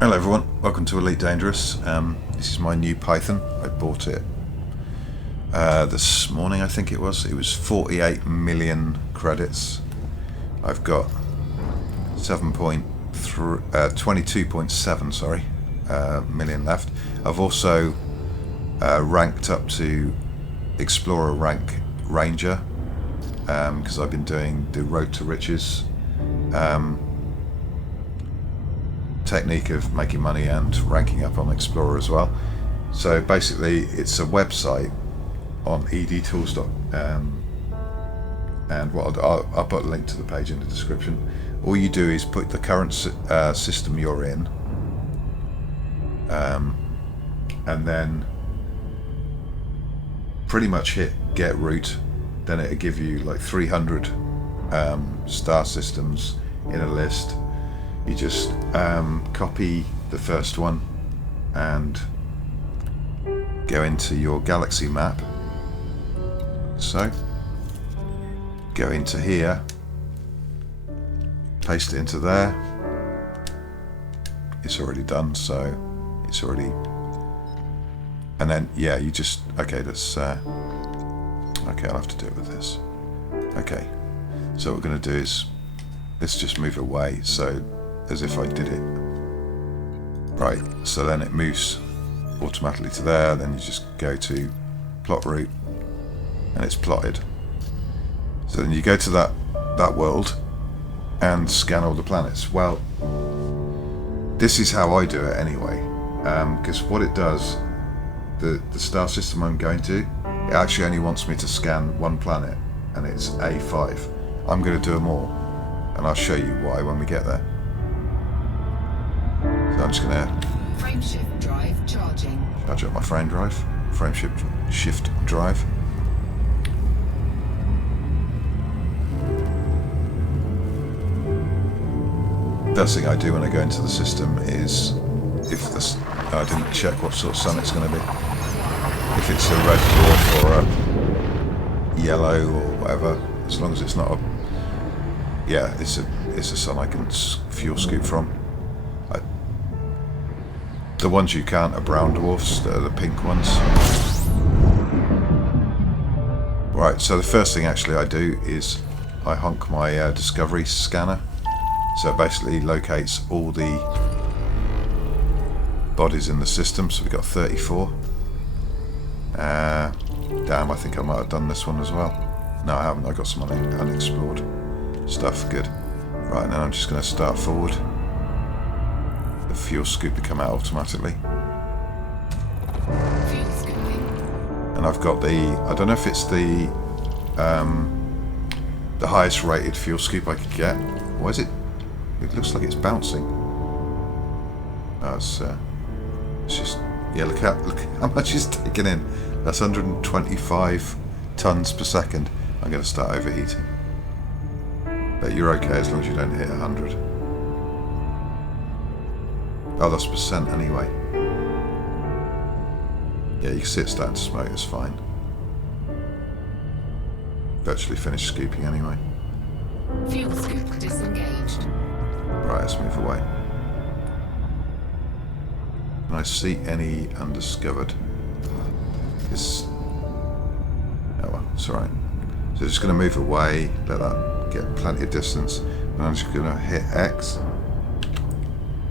Hello everyone, welcome to Elite Dangerous. This is my new Python. I bought it this morning, I think it was. It was 48 million credits. I've got 22.7 million left. I've also ranked up to Explorer rank Ranger because I've been doing the Road to Riches technique of making money and ranking up on Explorer as well. So basically it's a website on ed.tools.com, and what I'll put a link to the page in the description. All you do is put the current system you're in, and then pretty much hit get root. Then it'll give you like 300 star systems in a list. You just copy the first one and go into your galaxy map. So go into here, paste it into there. It's already done, so it's already. And then yeah, you just okay. That's okay. I'll have to do it with this. Okay, so what we're going to do is let's just move away. So as if I did it right, so then it moves automatically to there. Then you just go to plot route and it's plotted. So then you go to that world and scan all the planets. Well, this is how I do it anyway, because what it does, the star system I'm going to, it actually only wants me to scan one planet, and it's A5. I'm going to do them all, and I'll show you why when we get there. So I'm just going to frameshift drive charging. Charge up my frameshift drive. First thing I do when I go into the system is, if this, I didn't check what sort of sun it's going to be. If it's a red dwarf or a yellow or whatever, as long as it's not a, yeah, it's a sun I can fuel scoop from. The ones you can't are brown dwarfs, that are the pink ones. Right, so the first thing actually I do is I honk my Discovery scanner. So it basically locates all the bodies in the system. So we've got 34. Damn, I think I might have done this one as well. No, I haven't. I got some unexplored stuff. Good. Right, now I'm just going to start forward. The fuel scoop to come out automatically. Fuel scooping. And I've got the, I don't know if it's the highest rated fuel scoop I could get. Why is it? It looks like it's bouncing. Oh, it's just, yeah, look how much it's taken in. That's 125 tons per second. I'm going to start overheating. But you're okay as long as you don't hit 100. Oh, that's percent anyway. Yeah, you can see it starting to smoke, it's fine. Virtually finished scooping anyway. Fuel scoop disengaged. Right, let's move away. Can I see any undiscovered? It's, oh well, it's alright. So just going to move away, let that get plenty of distance, and I'm just going to hit X,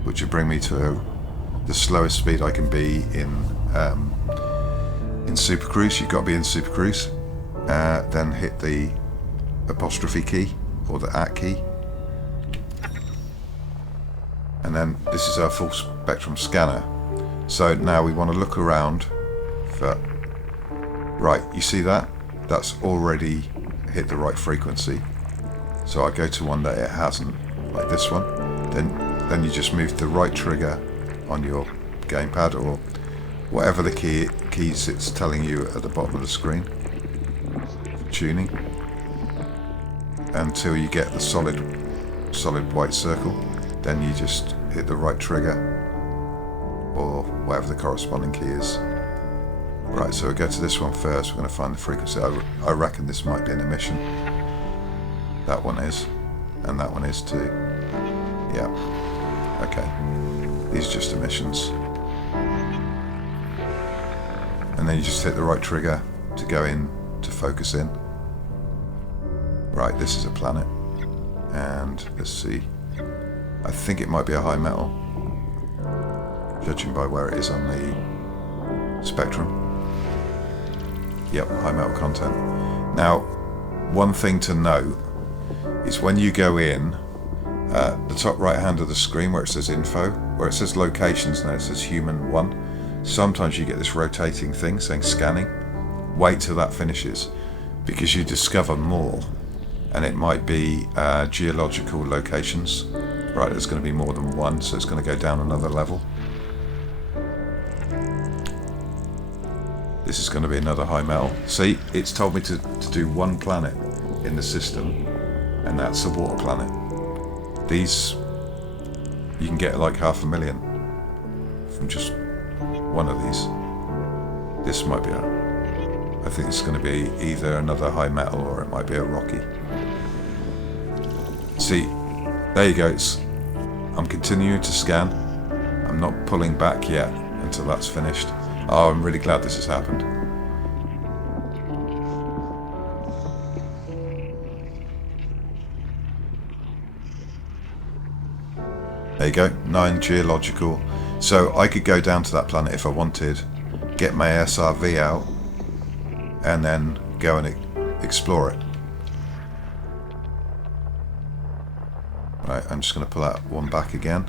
which will bring me to the slowest speed I can be in Super Cruise. You've got to be in Super Cruise. Then hit the apostrophe key or the @ key, and then this is our full spectrum scanner. So now we want to look around for, right, you see that? That's already hit the right frequency. So I go to one that it hasn't, like this one. Then you just move the right trigger on your gamepad or whatever the keys it's telling you at the bottom of the screen for tuning, until you get the solid white circle. Then you just hit the right trigger or whatever the corresponding key is. Right, so we'll go to this one first. We're going to find the frequency. I reckon this might be an emission. That one is, and that one is too. Yeah. Okay. These are just emissions. And then you just hit the right trigger to go in, to focus in. Right, this is a planet. And let's see. I think it might be a high metal, judging by where it is on the spectrum. Yep, high metal content. Now, one thing to note is when you go in, the top right hand of the screen where it says info, where it says locations and then it says human 1, sometimes you get this rotating thing saying scanning. Wait till that finishes, because you discover more, and it might be geological locations. Right, there's going to be more than one, so it's going to go down another level. This is going to be another high metal. See, it's told me to do one planet in the system, and that's a water planet. These, you can get like 500,000 from just one of these. This might be I think it's going to be either another high metal or it might be a rocky. See, there you go. I'm continuing to scan. I'm not pulling back yet until that's finished. Oh, I'm really glad this has happened. There you go, 9 geological. So I could go down to that planet if I wanted, get my SRV out, and then go and explore it. Right, I'm just going to pull that one back again.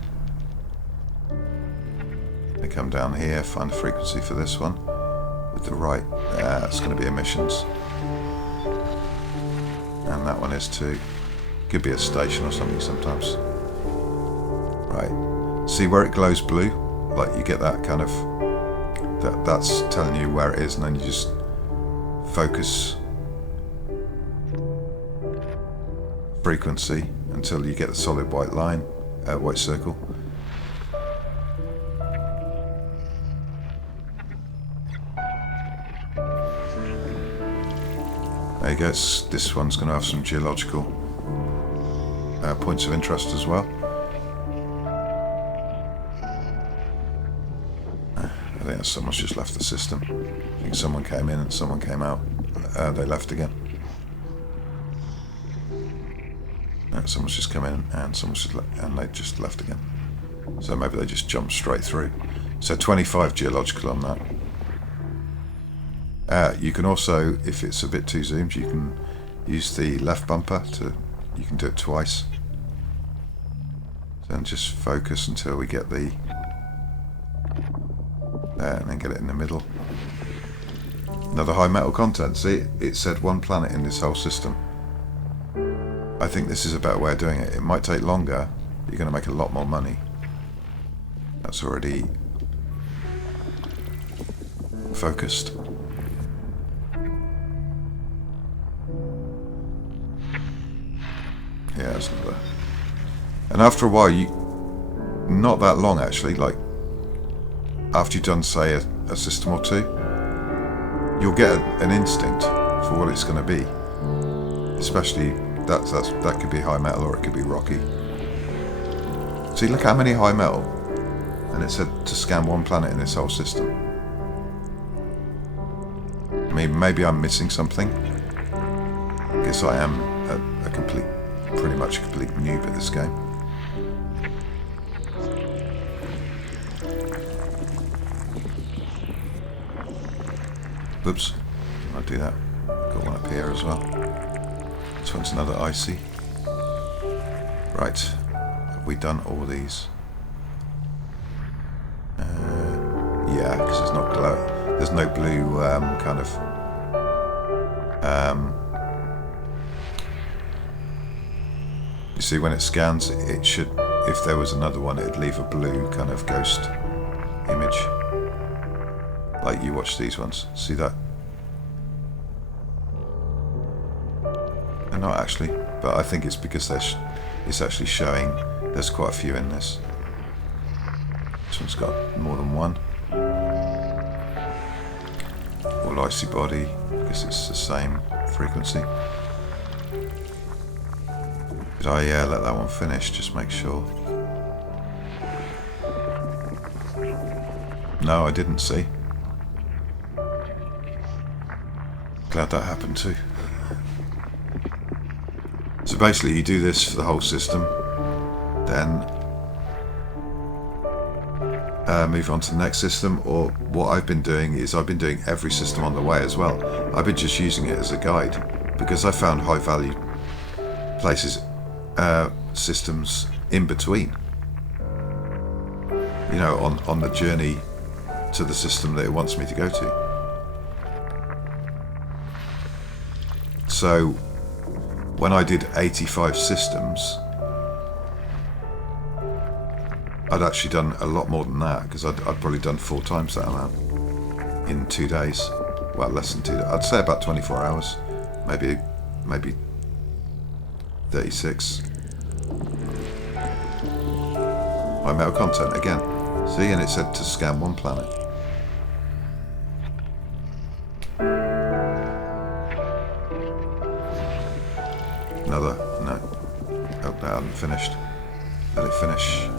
I come down here, find the frequency for this one with the right. It's going to be emissions, and that one is too. Could be a station or something sometimes. Right, see where it glows blue? Like you get that kind of. That's telling you where it is, and then you just focus frequency until you get the solid white line, white circle. There you go. This one's going to have some geological points of interest as well. I think someone's just left the system. I think someone came in and someone came out. They left again. Someone's just come in and and they just left again. So maybe they just jumped straight through. So 25 geological on that. You can also, if it's a bit too zoomed, you can use the left bumper to. You can do it twice. So then just focus until we get the. There, and then get it in the middle. Another high metal content. See, it said one planet in this whole system. I think this is a better way of doing it. It might take longer, but you're going to make a lot more money. That's already focused. Yeah, that's another. And after a while, not that long actually, like after you've done, say, a system or two, you'll get an instinct for what it's going to be. Especially that could be high metal or it could be rocky. See, look how many high metal, and it said to scan one planet in this whole system. I mean, maybe I'm missing something. I guess I am pretty much a complete noob at this game. Oops, I'll do that. Got one up here as well. This one's another icy. Right, have we done all these? Yeah, because there's not glow. There's no blue kind of. You see, when it scans, it should. If there was another one, it'd leave a blue kind of ghost image. Like you watch these ones, see that? They're not actually, but I think it's because it's actually showing there's quite a few in this. This one's got more than one. All icy body, because it's the same frequency. Did I let that one finish? Just make sure. No, I didn't see. Glad that happened too. So basically you do this for the whole system, then move on to the next system, or what I've been doing is I've been doing every system on the way as well. I've been just using it as a guide because I found high value places, systems in between, you know, on the journey to the system that it wants me to go to. So when I did 85 systems, I'd actually done a lot more than that, because I'd probably done 4 times that amount in 2 days. Well, less than 2 days. I'd say about 24 hours, maybe 36. My metal content again. See, and it said to scan 1 planet. Another, no. Oh, I haven't finished. Let it finish.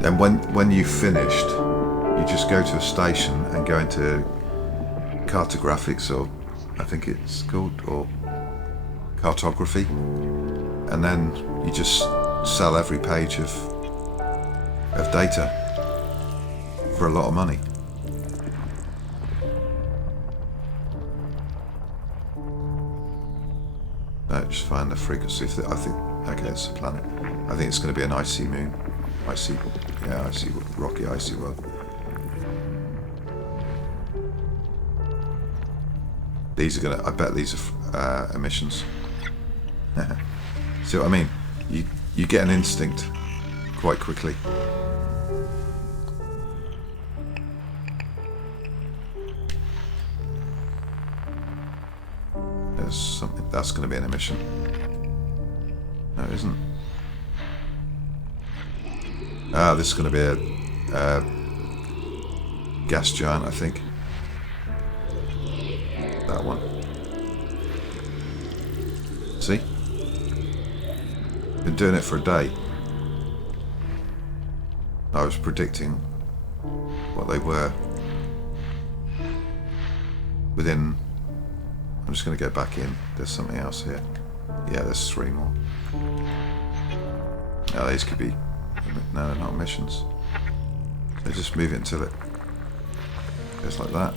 Then when you've finished, you just go to a station and go into cartographics, or I think it's called, or cartography, and then you just sell every page of data for a lot of money. Just find the frequency. I think, okay, it's a planet. I think it's going to be an icy moon. Icy, rocky, icy world. These are gonna, I bet these are emissions. See what I mean? You get an instinct quite quickly. There's something, that's going to be an emission. No, it isn't. Ah, this is going to be a gas giant, I think. That one. See? Been doing it for a day. I was predicting what they were within. I'm just going to go back in. There's something else here. Yeah, there's 3 more. Now these could be. No, they're not emissions. So just move it until it goes like that.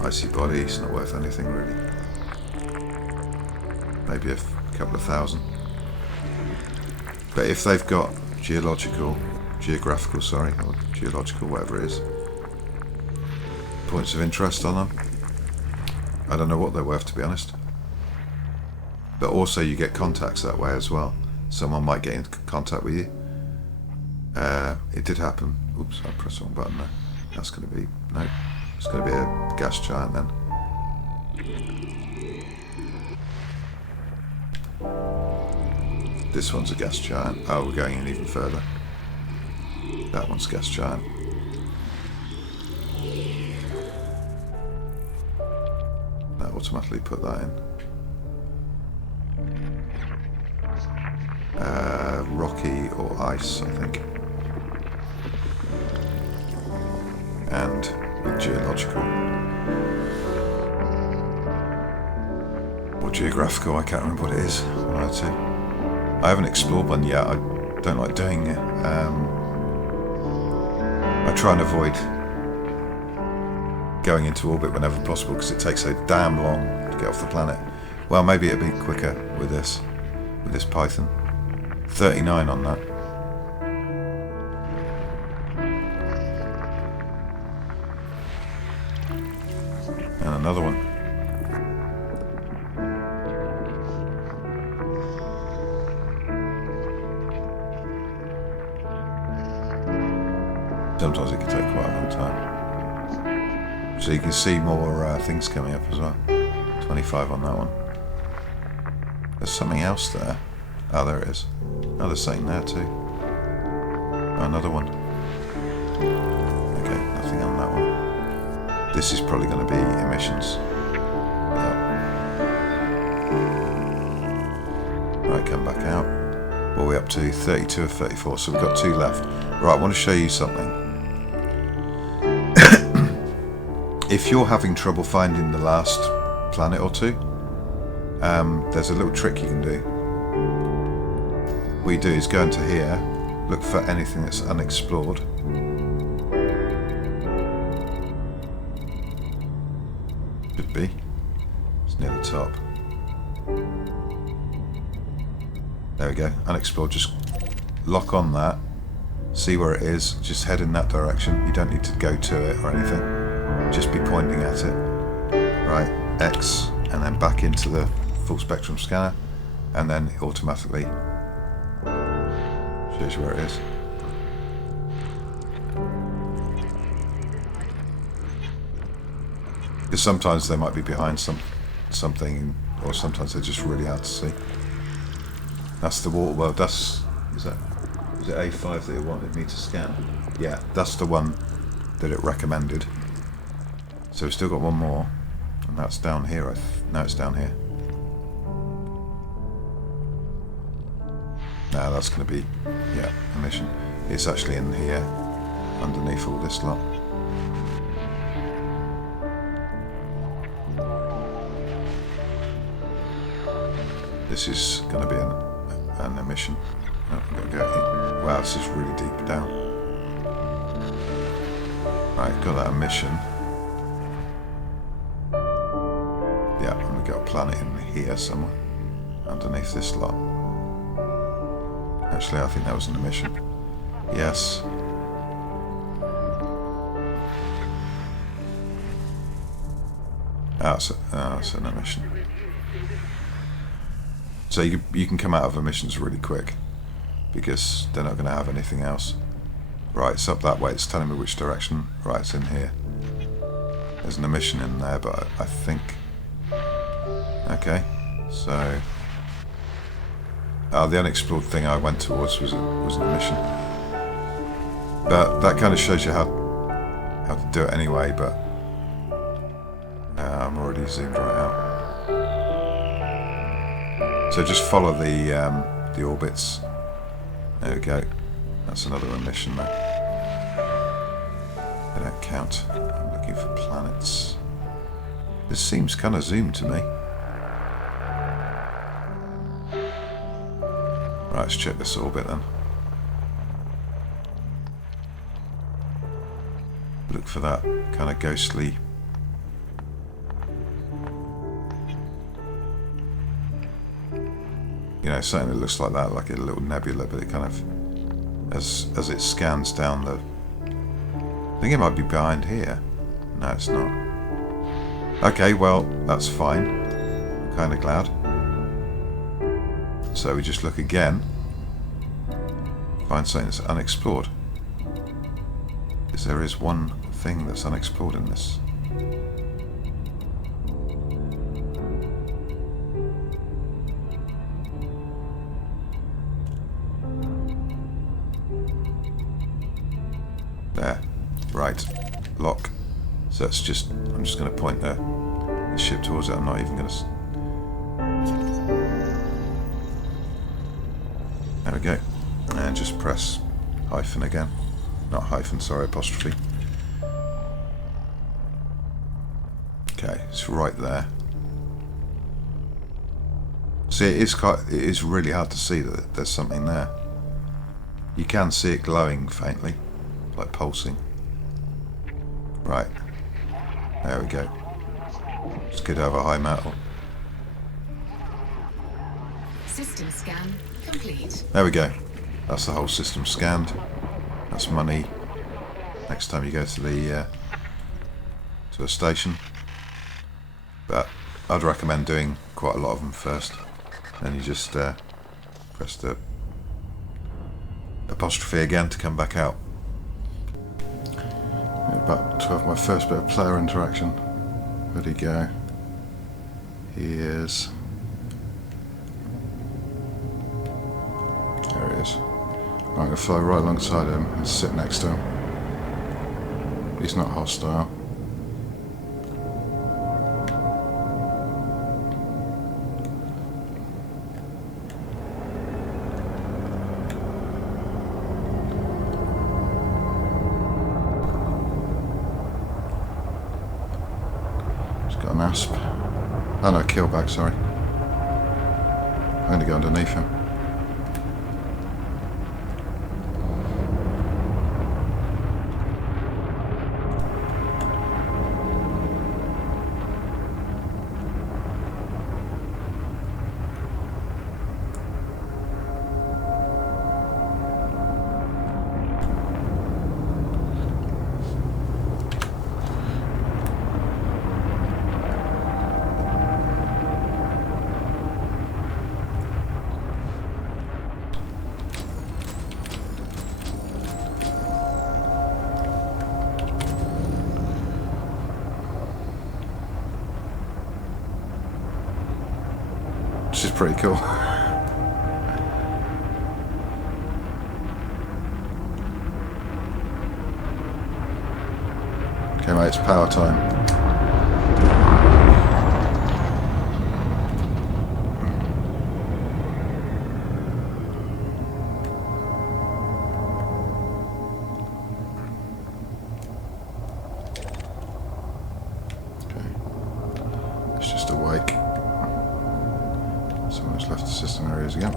Icy body, it's not worth anything really. Maybe a couple of thousand. But if they've got geographical, or geological, whatever it is, points of interest on them, I don't know what they're worth, to be honest. But also you get contacts that way as well. Someone might get in contact with you. It did happen. Oops, I pressed the wrong button there. That's going to be, no, it's going to be a gas giant then. This one's a gas giant. Oh, we're going in even further. That one's gas giant. That automatically put that in. Rocky or ice, I think. And with geological. Or geographical, I can't remember what it is. One or two. I haven't explored one yet. I don't like doing it. I try and avoid going into orbit whenever possible because it takes so damn long to get off the planet. Well, maybe it'll be quicker with this Python. 39 on that. And another one. Sometimes it can take quite a long time. So you can see more things coming up as well. 25 on that one. There's something else there. Oh, there it is. Oh, there's something there too. Oh, another one. Okay, nothing on that one. This is probably going to be emissions. Yeah. Right, come back out. What are we up to? 32 of 34, so we've got 2 left. Right, I want to show you something. If you're having trouble finding the last planet or 2, there's a little trick you can do. What you do is go into here, look for anything that's unexplored. Should be. It's near the top. There we go, unexplored. Just lock on that, see where it is, just head in that direction. You don't need to go to it or anything, just be pointing at it. Right, X, and then back into the full spectrum scanner, and then it automatically shows you where it is. Because sometimes they might be behind something, or sometimes they're just really hard to see. That's the water world. Was it A5 that it wanted me to scan? Yeah, that's the one that it recommended. So we've still got one more, and that's down here. No, it's down here. No, that's going to be, yeah, a mission. It's actually in here, underneath all this lot. This is going to be an emission. Oh, I'm going to go in. Wow, this is really deep down. Right, got that emission. Yeah, and we've got a planet in here somewhere, underneath this lot. Actually, I think that was an emission. Yes. It's an emission. So you can come out of emissions really quick, because they're not going to have anything else. Right, it's up that way. It's telling me which direction. Right, it's in here. There's an emission in there, but I think... Okay, so... the unexplored thing I went towards was an emission. But that kind of shows you how to do it anyway, but... I'm already zoomed right out. So just follow the orbits. There we go. That's another emission there. They don't count. I'm looking for planets. This seems kind of zoomed to me. Right, let's check this orbit then. Look for that kind of ghostly... You know, something that looks like that, like a little nebula, but it kind of, as it scans down the... I think it might be behind here. No, it's not. Okay, well, that's fine. I'm kind of glad. So we just look again. Find something that's unexplored. Because there is one thing that's unexplored in this. There. Right. Lock. So that's just... I'm just going to point the ship towards it. I'm not even going to... There we go. And just press hyphen again. Not hyphen, sorry, apostrophe. Okay, it's right there. See, it is really hard to see that there's something there. You can see it glowing faintly, like pulsing. Right. There we go. It's good to have a high metal. System scan complete. There we go. That's the whole system scanned. That's money. Next time you go to the to a station. But I'd recommend doing quite a lot of them first. Then you just press the apostrophe again to come back out. About to have my first bit of player interaction. Where'd he go? He is... There he is. I'm going to fly right alongside him and sit next to him. He's not hostile. asp. Oh no, killback, sorry. I'm going to go underneath him. Which is pretty cool. Okay mate, it's power time. Okay. It's just awake. Someone's left the system areas again.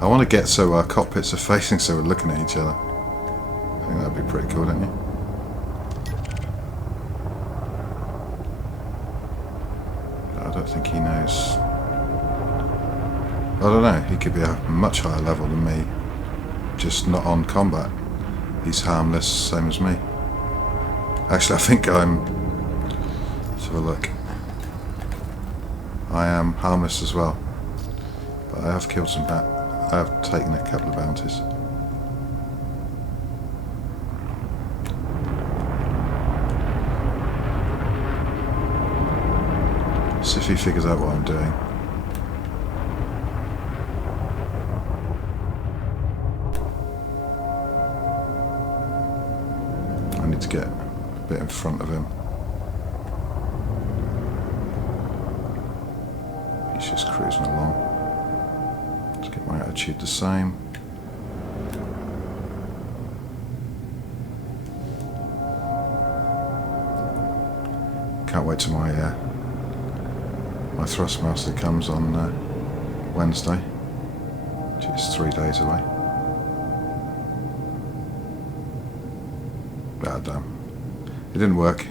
I want to get so our cockpits are facing so we're looking at each other. I think that'd be pretty cool, don't you? But I don't think he knows. I don't know, he could be a much higher level than me, just not on combat. He's harmless, same as me. Actually, I think I'm... Let's have a look. I am harmless as well, but I have killed some I have taken a couple of bounties. So if he figures out what I'm doing. I need to get a bit in front of him. He's just cruising along. Let's get my attitude the same. Can't wait till my Thrustmaster comes on Wednesday, which is 3 days away. Ah, damn. It didn't work.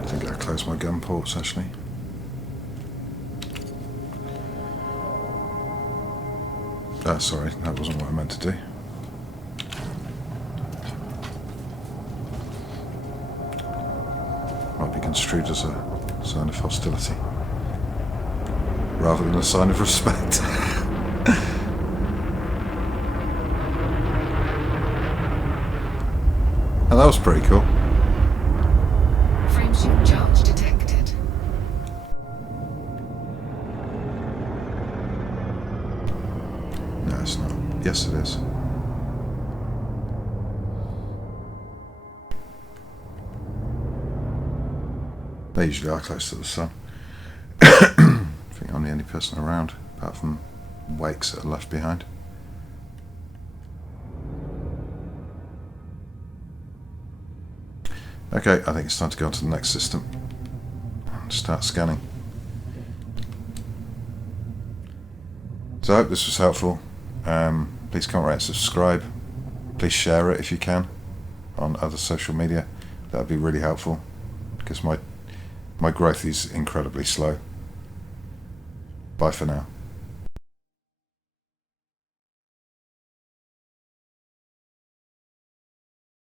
I think I closed my gun ports actually. Ah, sorry, that wasn't what I meant to do. Might be construed as a sign of hostility rather than a sign of respect. Oh, that was pretty cool. Frameshift charge detected. No, it's not. Yes, it is. They usually are close to the sun. I think I'm the only person around, apart from wakes that are left behind. Okay, I think it's time to go on to the next system and start scanning. So I hope this was helpful. Please comment, rate, and subscribe. Please share it if you can on other social media. That would be really helpful because my growth is incredibly slow. Bye for now.